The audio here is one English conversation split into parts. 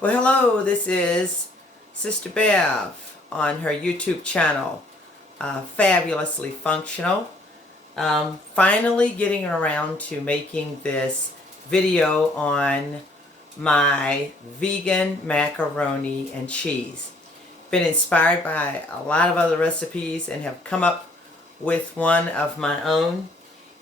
Well, hello, this is Sister Bev on her YouTube channel, Fabulously Functional. Finally getting around to making this video on my vegan macaroni and cheese. Been inspired by a lot of other recipes and have come up with one of my own.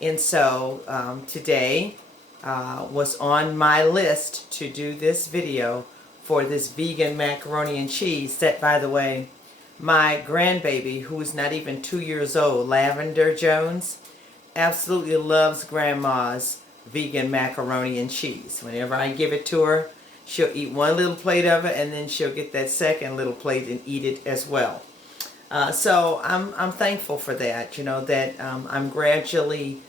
And so today was on my list to do this video for this vegan macaroni and cheese that, by the way, my grandbaby, who is not even 2 years old, Lavender Jones, absolutely loves Grandma's vegan macaroni and cheese. Whenever I give it to her, she'll eat one little plate of it and then she'll get that second little plate and eat it as well. So I'm thankful for that, that I'm gradually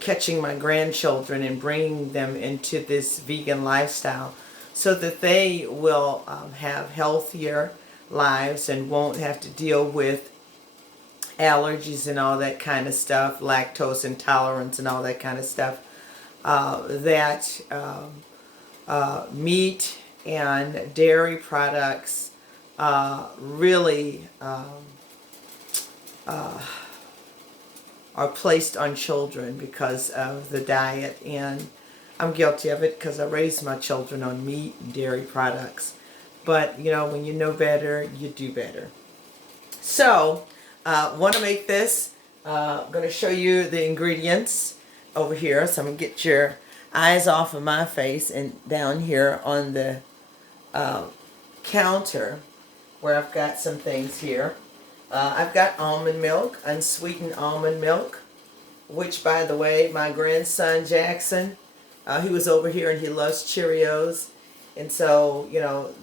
catching my grandchildren and bringing them into this vegan lifestyle so that they will have healthier lives and won't have to deal with allergies and all that kind of stuff, lactose intolerance and all that kind of stuff, that meat and dairy products really are placed on children because of the diet, and I'm guilty of it because I raised my children on meat and dairy products. But when you know better, you do better. So want to make this. I'm going to show you the ingredients over here. So I'm going to get your eyes off of my face and down here on the counter where I've got some things here. I've got almond milk, unsweetened almond milk, which, by the way, my grandson Jackson, he was over here and he loves Cheerios. And so,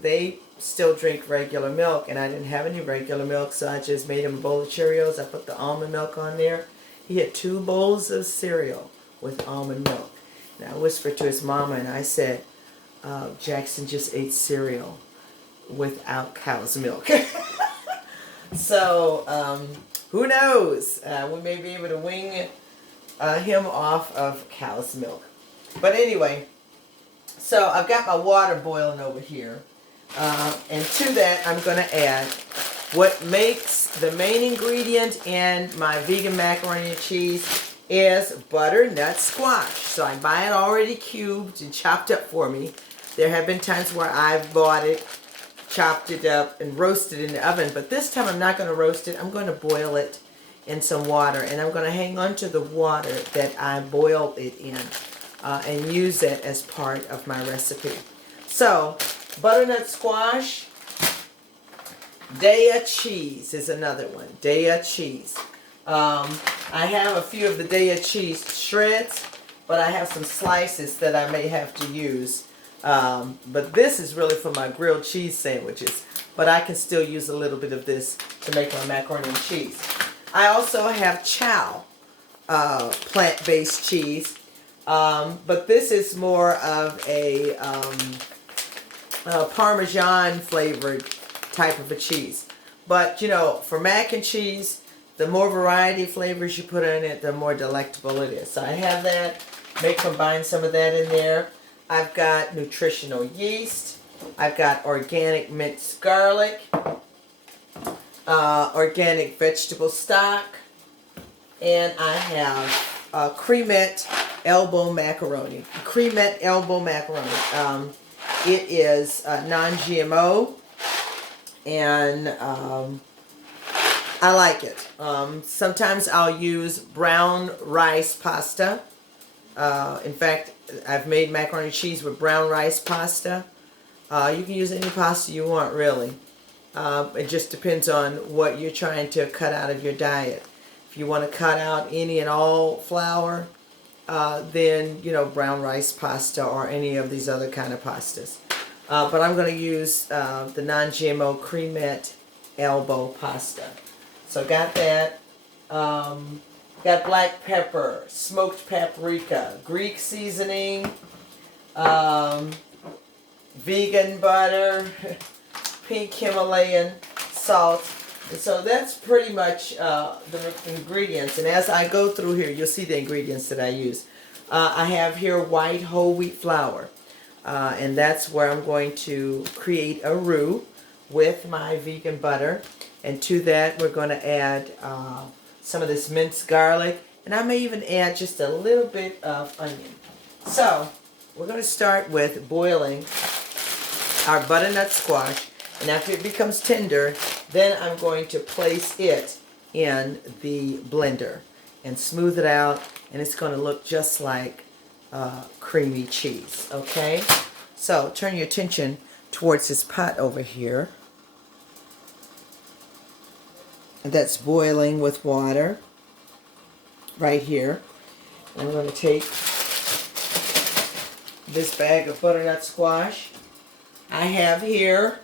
they still drink regular milk, and I didn't have any regular milk, so I just made him a bowl of Cheerios. I put the almond milk on there. He had 2 bowls of cereal with almond milk. And I whispered to his mama and I said, Jackson just ate cereal without cow's milk. So, who knows? We may be able to wing him off of cow's milk. But anyway, so I've got my water boiling over here. And to that, I'm going to add what makes the main ingredient in my vegan macaroni and cheese is butternut squash. So I buy it already cubed and chopped up for me. There have been times where I've bought it, chopped it up, and roasted it in the oven. But this time I'm not going to roast it. I'm going to boil it in some water. And I'm going to hang on to the water that I boiled it in and use that as part of my recipe. So, butternut squash. Daya cheese is another one. Daya cheese. I have a few of the Daya cheese shreds, but I have some slices that I may have to use. But this is really for my grilled cheese sandwiches. But I can still use a little bit of this to make my macaroni and cheese. I also have chow, plant-based cheese. But this is more of a Parmesan flavored type of a cheese. But, for mac and cheese, the more variety of flavors you put in it, the more delectable it is. So I have that. May combine some of that in there. I've got nutritional yeast. I've got organic minced garlic, organic vegetable stock, and I have cremette elbow macaroni. Cremette elbow macaroni. It is non-GMO, and I like it. Sometimes I'll use brown rice pasta. In fact, I've made macaroni and cheese with brown rice pasta. You can use any pasta you want, really. It just depends on what you're trying to cut out of your diet. If you want to cut out any and all flour, then, brown rice pasta or any of these other kind of pastas. But I'm going to use the non-GMO cremette elbow pasta. So got that. Got black pepper, smoked paprika, Greek seasoning, vegan butter, pink Himalayan salt. And so that's pretty much the ingredients. And as I go through here, you'll see the ingredients that I use. I have here white whole wheat flour. And that's where I'm going to create a roux with my vegan butter. And to that, we're going to add some of this minced garlic. And I may even add just a little bit of onion. So, we're going to start with boiling our butternut squash. And after it becomes tender, then I'm going to place it in the blender and smooth it out. And it's going to look just like creamy cheese. Okay? So, turn your attention towards this pot over here. That's boiling with water right here. I'm going to take this bag of butternut squash. I have here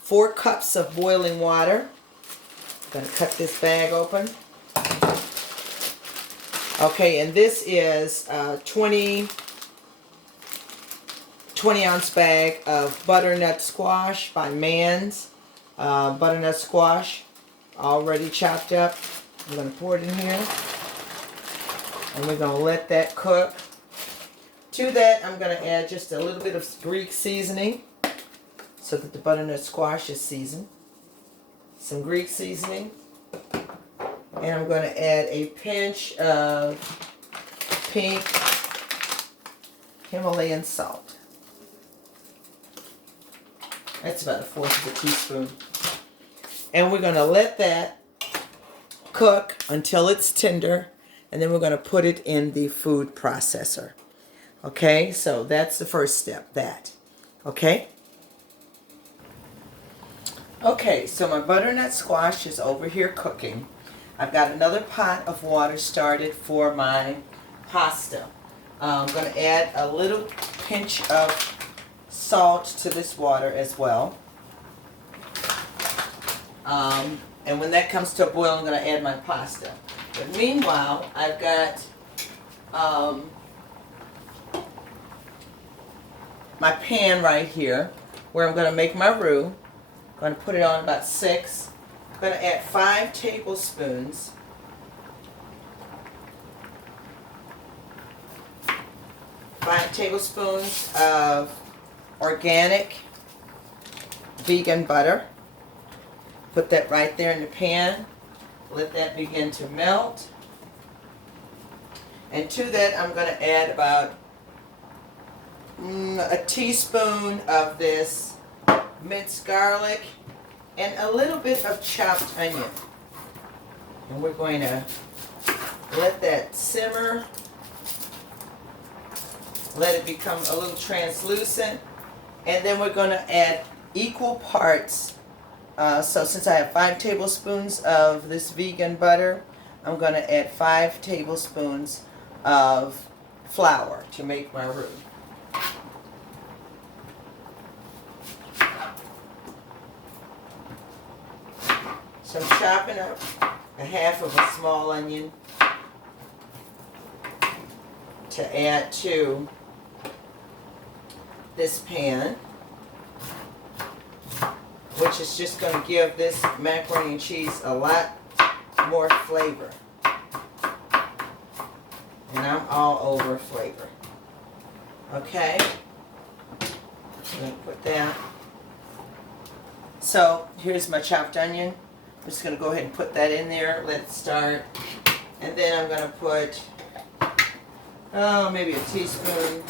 4 cups of boiling water. I'm going to cut this bag open. Okay, and this is a 20 ounce bag of butternut squash by Man's butternut squash, already chopped up. I'm going to pour it in here, and we're going to let that cook. To that, I'm going to add just a little bit of Greek seasoning so that the butternut squash is seasoned. Some Greek seasoning. And I'm going to add a pinch of pink Himalayan salt. That's about 1/4 of a teaspoon. And we're going to let that cook until it's tender. And then we're going to put it in the food processor. Okay, so that's the first step, that. Okay? Okay, so my butternut squash is over here cooking. I've got another pot of water started for my pasta. I'm going to add a little pinch of salt to this water as well. And when that comes to a boil, I'm going to add my pasta. But meanwhile, I've got my pan right here where I'm going to make my roux. I'm going to put it on about 6. I'm going to add 5 tablespoons of organic vegan butter. Put that right there in the pan. Let that begin to melt. And to that, I'm going to add about a teaspoon of this minced garlic and a little bit of chopped onion. And we're going to let that simmer. Let it become a little translucent. And then we're going to add equal parts. So since I have 5 tablespoons of this vegan butter, I'm going to add 5 tablespoons of flour to make my roux. So I'm chopping up a 1/2 of a small onion to add to this pan, which is just going to give this macaroni and cheese a lot more flavor. And I'm all over flavor. Okay? I'm going to put that. So here's my chopped onion. I'm just going to go ahead and put that in there. Let it start. And then I'm going to put, maybe a teaspoon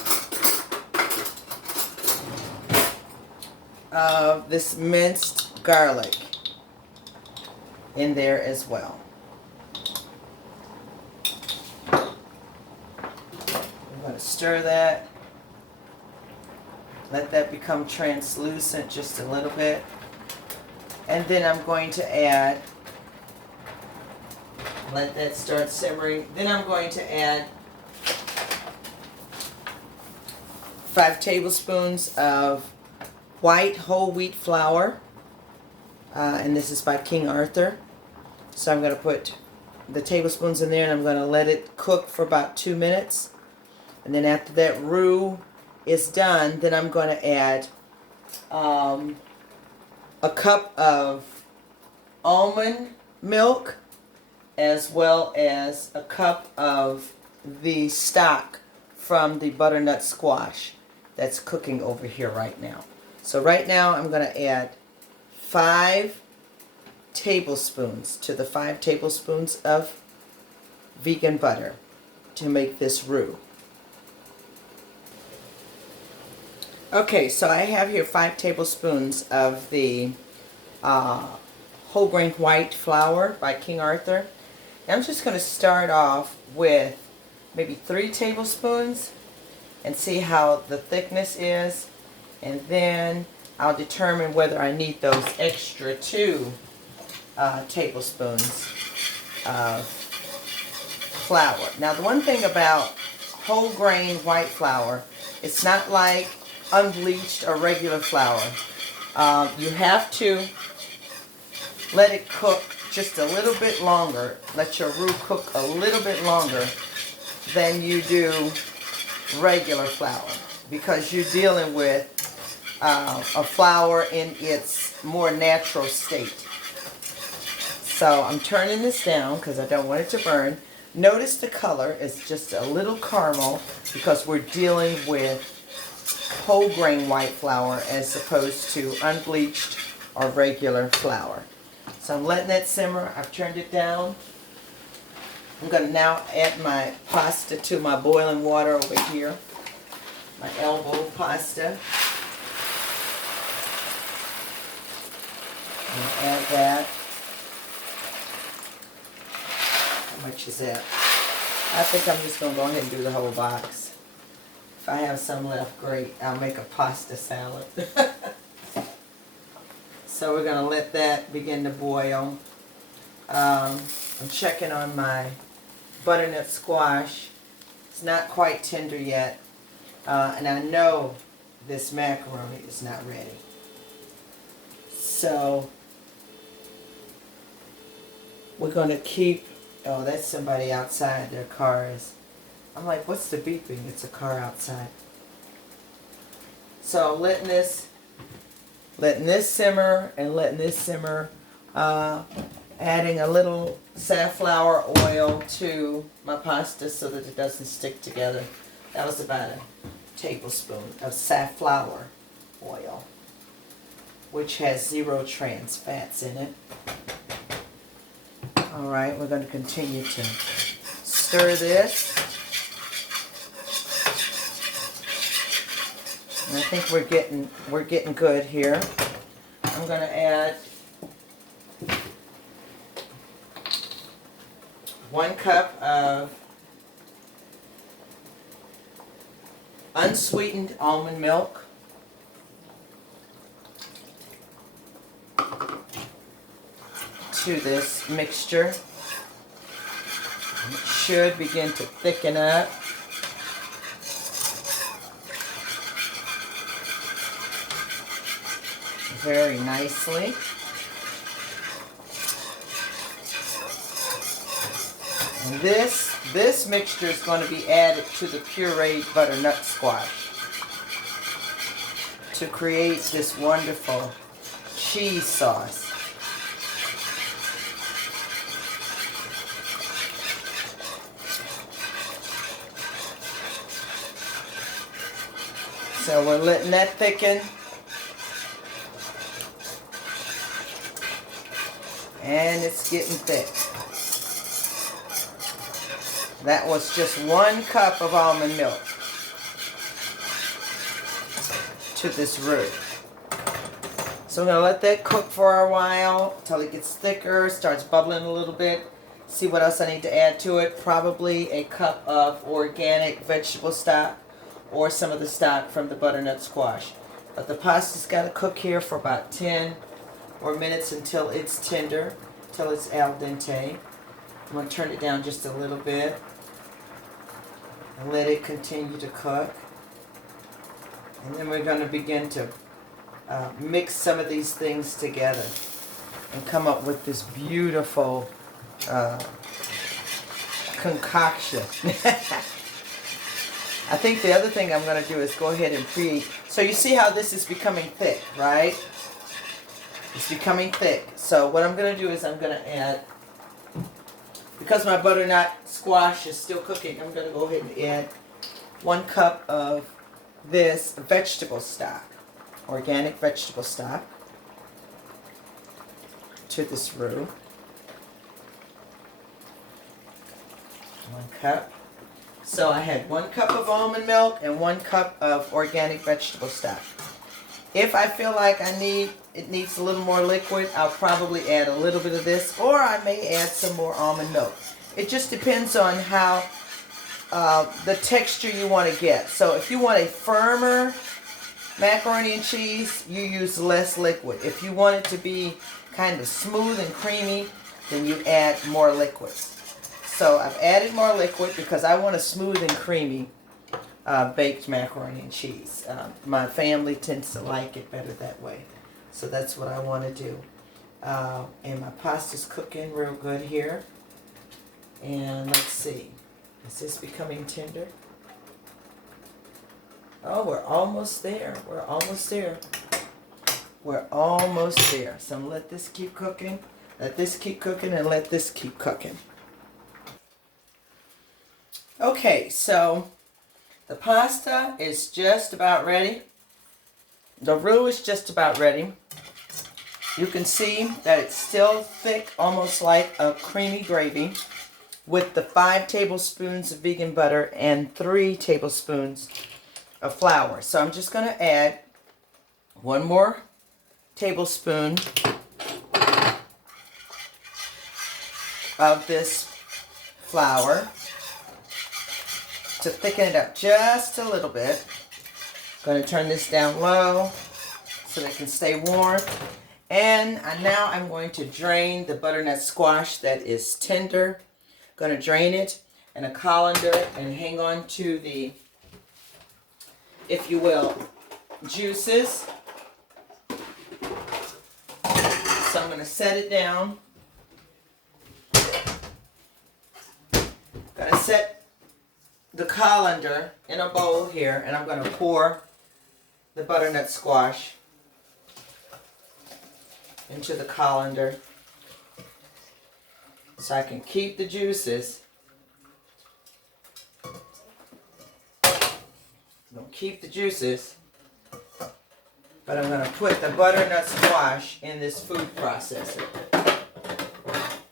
of this minced garlic in there as well. I'm going to stir that. Let that become translucent just a little bit. And then I'm going to add, let that start simmering. Then I'm going to add 5 tablespoons of white whole wheat flour. And this is by King Arthur. So I'm going to put the tablespoons in there and I'm going to let it cook for about 2 minutes. And then after that roux is done, then I'm going to add a cup of almond milk as well as a cup of the stock from the butternut squash. that's cooking over here right now. So right now I'm going to add 5 tablespoons to the 5 tablespoons of vegan butter to make this roux. Okay, so I have here 5 tablespoons of the whole grain white flour by King Arthur. I'm just going to start off with maybe 3 tablespoons and see how the thickness is, and then I'll determine whether I need those extra 2 tablespoons of flour. Now the one thing about whole grain white flour, it's not like unbleached or regular flour. You have to let it cook just a little bit longer. Let your roux cook a little bit longer than you do regular flour, because you're dealing with a flour in its more natural state. So I'm turning this down because I don't want it to burn. Notice the color is just a little caramel because we're dealing with whole grain white flour as opposed to unbleached or regular flour. So I'm letting that simmer. I've turned it down. I'm going to now add my pasta to my boiling water over here. My elbow pasta. I'm going to add that. How much is that? I think I'm just going to go ahead and do the whole box. If I have some left, great. I'll make a pasta salad. So we're going to let that begin to boil. I'm checking on my butternut squash. It's not quite tender yet. And I know this macaroni is not ready. So we're going to keep... Oh, that's somebody outside. Their car is... I'm like, what's the beeping? It's a car outside. So letting this simmer and letting this simmer. Adding a little safflower oil to my pasta so that it doesn't stick together. That was about a tablespoon of safflower oil, which has 0 trans fats in it. Alright, we're going to continue to stir this. And I think we're getting good here. I'm going to add 1 cup of unsweetened almond milk. To this mixture. It should begin to thicken up. Very nicely. And this mixture is going to be added to the pureed butternut squash to create this wonderful cheese sauce. So we're letting that thicken. And it's getting thick. That was just 1 cup of almond milk to this roux. So I'm going to let that cook for a while until it gets thicker, starts bubbling a little bit. See what else I need to add to it. Probably a cup of organic vegetable stock or some of the stock from the butternut squash. But the pasta's got to cook here for about 10 more minutes until it's tender, until it's al dente. I'm going to turn it down just a little bit and let it continue to cook. And then we're going to begin to mix some of these things together and come up with this beautiful concoction. I think the other thing I'm going to do is go ahead and preheat. So you see how this is becoming thick, right? It's becoming thick. So what I'm going to do is I'm going to add, because my butternut squash is still cooking, I'm going to go ahead and add 1 cup of this vegetable stock, organic vegetable stock, to this roux. 1 cup. So I had 1 cup of almond milk and 1 cup of organic vegetable stock. If I feel like it needs a little more liquid, I'll probably add a little bit of this, or I may add some more almond milk. It just depends on how the texture you want to get. So if you want a firmer macaroni and cheese, you use less liquid. If you want it to be kind of smooth and creamy, then you add more liquid. So I've added more liquid because I want a smooth and creamy baked macaroni and cheese. My family tends to like it better that way. So that's what I want to do. And my pasta's cooking real good here. And let's see. Is this becoming tender? Oh, we're almost there. We're almost there. We're almost there. So I'm gonna let this keep cooking. Let this keep cooking and let this keep cooking. Okay, so the pasta is just about ready. The roux is just about ready. You can see that it's still thick, almost like a creamy gravy, with the 5 tablespoons of vegan butter and 3 tablespoons of flour. So I'm just going to add 1 more tablespoon of this flour to thicken it up just a little bit. Going to turn this down low so that it can stay warm. And now I'm going to drain the butternut squash that is tender. Going to drain it in a colander and hang on to the, if you will, juices. So I'm going to set it down. Going to set the colander in a bowl here, and I'm going to pour the butternut squash into the colander so I can keep the juices. Don't keep the juices, but I'm going to put the butternut squash in this food processor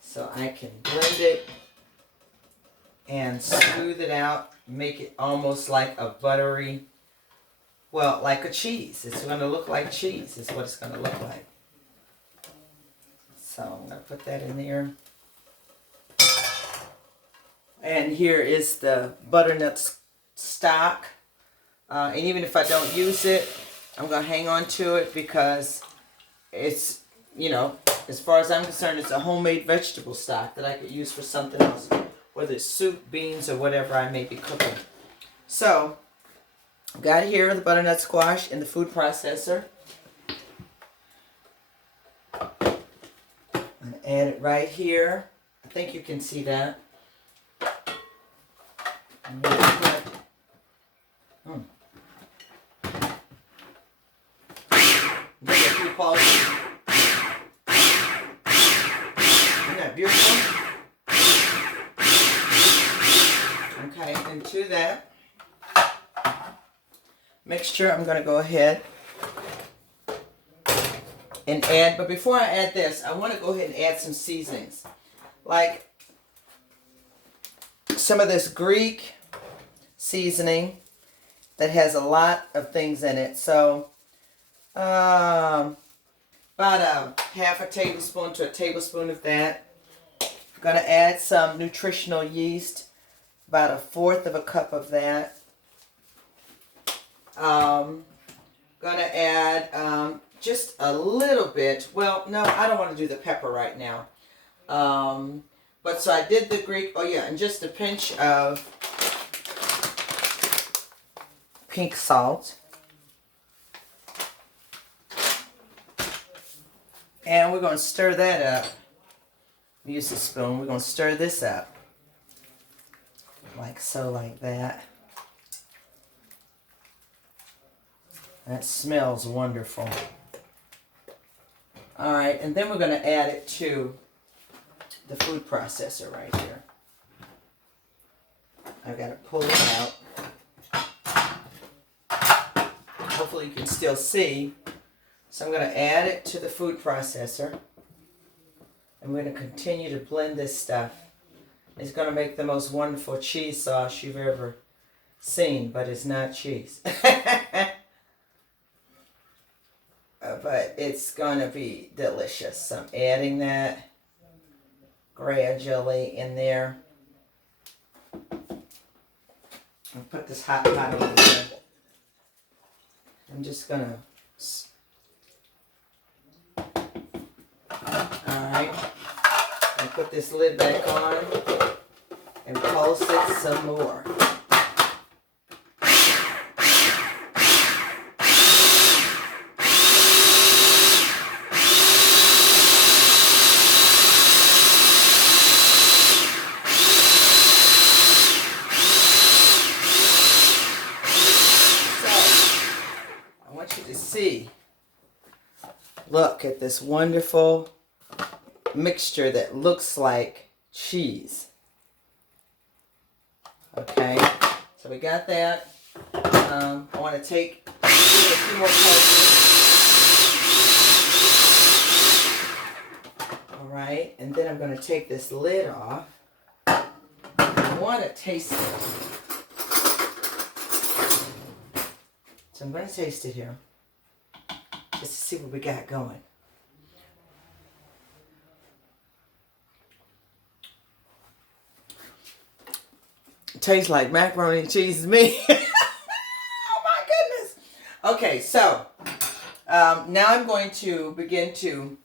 so I can blend it and smooth it out, make it almost like a buttery, well, like a cheese. It's going to look like cheese is what it's going to look like. So I'm going to put that in there. And here is the butternut stock. And even if I don't use it, I'm going to hang on to it because it's, you know, as far as I'm concerned, it's a homemade vegetable stock that I could use for something else, whether it's soup, beans, or whatever I may be cooking. So, I've got here the butternut squash in the food processor. I'm going to add it right here. I think you can see that. I'm going to put, Isn't that beautiful? Okay, and to that mixture, I'm going to go ahead and add, but before I add this, I want to go ahead and add some seasonings. Like some of this Greek seasoning that has a lot of things in it. So, about a half a tablespoon to a tablespoon of that. I'm going to add some nutritional yeast, about 1/4 of a cup of that. Going to add just a little bit. Well, no, I don't want to do the pepper right now. But so I did the Greek, oh yeah, and just a pinch of pink salt. And we're going to stir that up. Use a spoon. We're going to stir this up. Like so, like that. That smells wonderful. Alright, and then we're going to add it to the food processor right here. I've got to pull it out. hopefully you can still see. So I'm going to add it to the food processor. I'm going to continue to blend this stuff. It's going to make the most wonderful cheese sauce you've ever seen, but it's not cheese. But it's going to be delicious. So I'm adding that gradually in there. I'll put this hot pot over there. I'm just going to... Alright. And put this lid back on and pulse it some more. See, look at this wonderful mixture that looks like cheese. Okay, so we got that. I want to take a few more pulses. All right, and then I'm going to take this lid off. I want to taste it. So I'm going to taste it here. Just to see what we got going. It tastes like macaroni and cheese to me. Oh my goodness. Okay, so now I'm going to begin to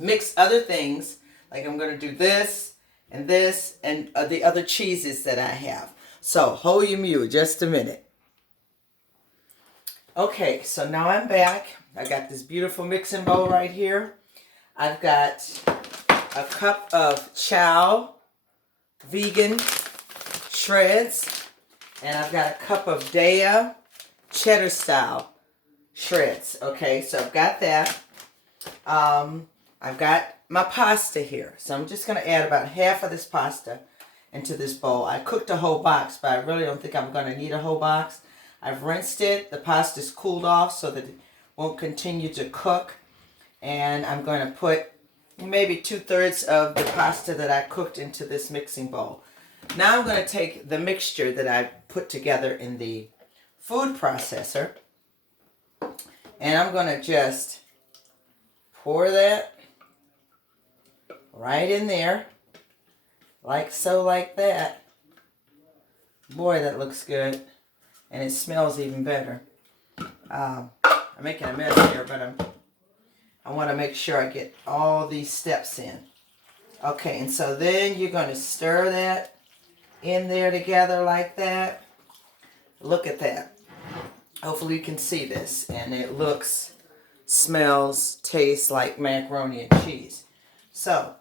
mix other things. Like I'm going to do this and the other cheeses that I have. So hold your mute just a minute. Okay, so now I'm back. I got this beautiful mixing bowl right here. I've got a cup of chow vegan shreds. And I've got a cup of Daya cheddar style shreds. Okay, so I've got that. I've got my pasta here. So I'm just going to add about half of this pasta into this bowl. I cooked a whole box, but I really don't think I'm going to need a whole box. I've rinsed it. The pasta's cooled off so that it won't continue to cook. And I'm going to put maybe 2/3 of the pasta that I cooked into this mixing bowl. Now I'm going to take the mixture that I put together in the food processor. And I'm going to just pour that right in there. Like so, like that. Boy, that looks good. And it smells even better. I'm making a mess here, but I want to make sure I get all these steps in. Okay, and so then you're going to stir that in there together like that. Look at that. Hopefully you can see this. And it looks, smells, tastes like macaroni and cheese. So,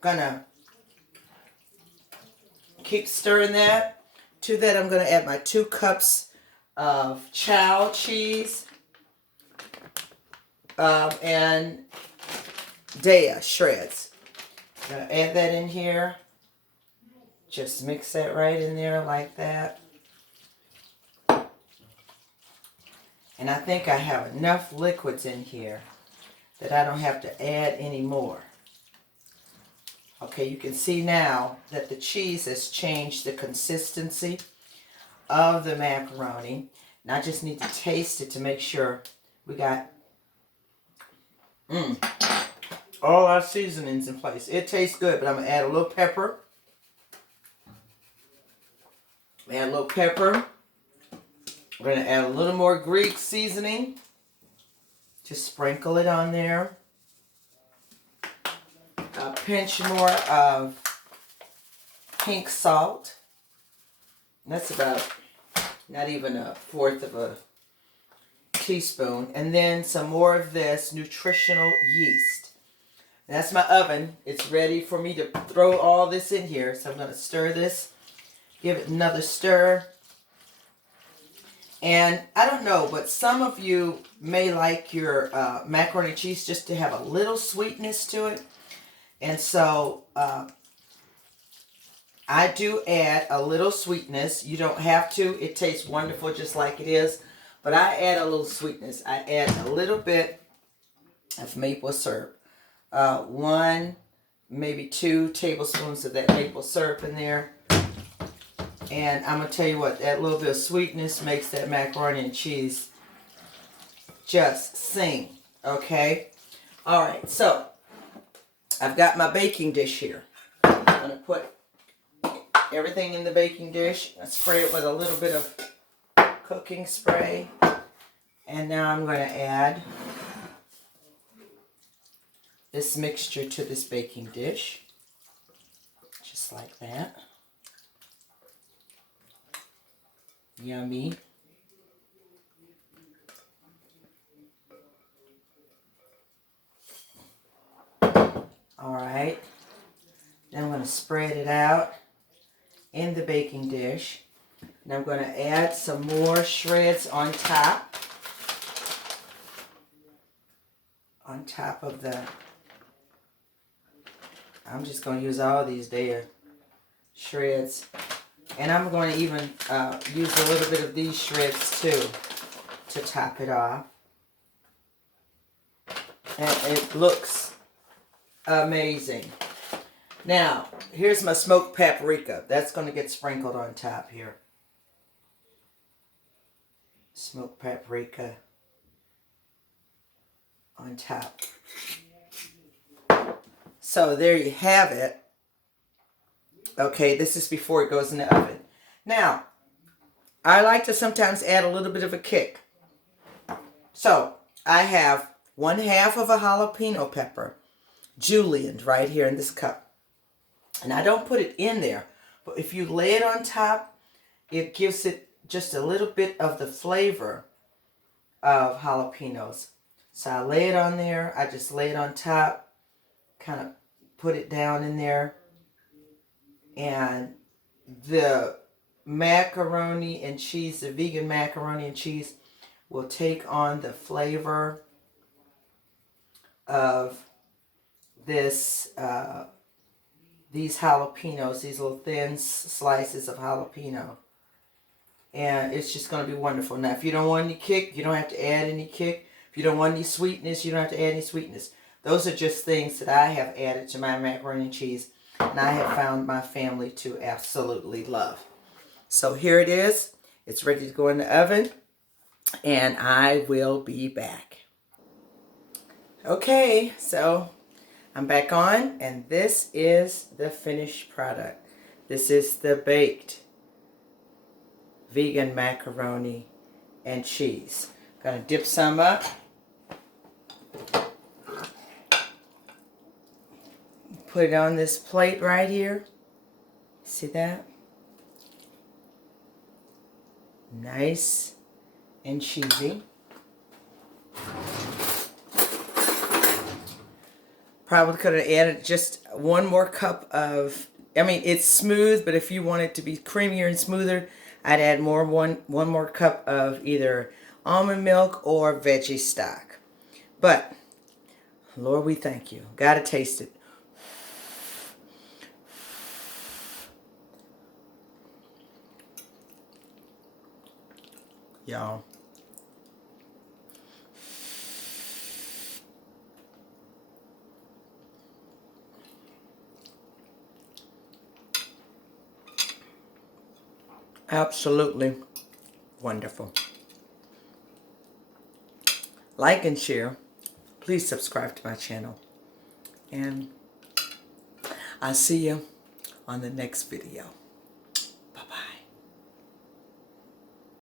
gonna keep stirring that. To that, I'm going to add my 2 cups of chow cheese and Daya shreds. I'm going to add that in here. Just mix that right in there like that. And I think I have enough liquids in here that I don't have to add any more. Okay, you can see now that the cheese has changed the consistency of the macaroni. And I just need to taste it to make sure we got all our seasonings in place. It tastes good, but I'm going to add a little pepper. Add a little pepper. We're going to add a little more Greek seasoning. Just sprinkle it on there. A pinch more of pink salt. That's about not even 1/4 of a teaspoon. And then some more of this nutritional yeast. And that's my oven. It's ready for me to throw all this in here. So I'm going to stir this. Give it another stir. And I don't know, but some of you may like your macaroni and cheese just to have a little sweetness to it. And so I do add a little sweetness. You don't have to. It tastes wonderful just like it is. But I add a little sweetness. I add a little bit of maple syrup. 1, maybe 2 tablespoons of that maple syrup in there. And I'm going to tell you what, that little bit of sweetness makes that macaroni and cheese just sing. Okay? Alright, so I've got my baking dish here. I'm going to put everything in the baking dish. I spray it with a little bit of cooking spray. And now I'm going to add this mixture to this baking dish. Just like that. Yummy. Alright. Then I'm going to spread it out in the baking dish. And I'm going to add some more shreds on top. On top of the... I'm just going to use all these there shreds. And I'm going to even use a little bit of these shreds too to top it off. And it looks amazing. Now, here's my smoked paprika. That's going to get sprinkled on top here. Smoked paprika on top. So there you have it. Okay, this is before it goes in the oven. Now, I like to sometimes add a little bit of a kick. So, I have 1/2 of a jalapeno pepper, julienned right here in this cup. And I don't put it in there, but if you lay it on top, it gives it just a little bit of the flavor of jalapenos. So I lay it on there, I just lay it on top, kind of put it down in there. And the macaroni and cheese, the vegan macaroni and cheese, will take on the flavor of this, these jalapenos, these little thin slices of jalapeno. And it's just going to be wonderful. Now, if you don't want any kick, you don't have to add any kick. If you don't want any sweetness, you don't have to add any sweetness. Those are just things that I have added to my macaroni and cheese. And I have found my family to absolutely love. So here it is. It's ready to go in the oven. And I will be back. Okay, so I'm back on. And this is the finished product. This is the baked vegan macaroni and cheese. Gonna dip some up. Put it on this plate right here. See that? Nice and cheesy. Probably could have added just 1 more cup of, I mean, it's smooth, but if you want it to be creamier and smoother, I'd add one more cup of either almond milk or veggie stock. But, Lord, we thank you. Gotta taste it. Y'all. Absolutely wonderful. Like and share. Please subscribe to my channel. And I'll see you on the next video.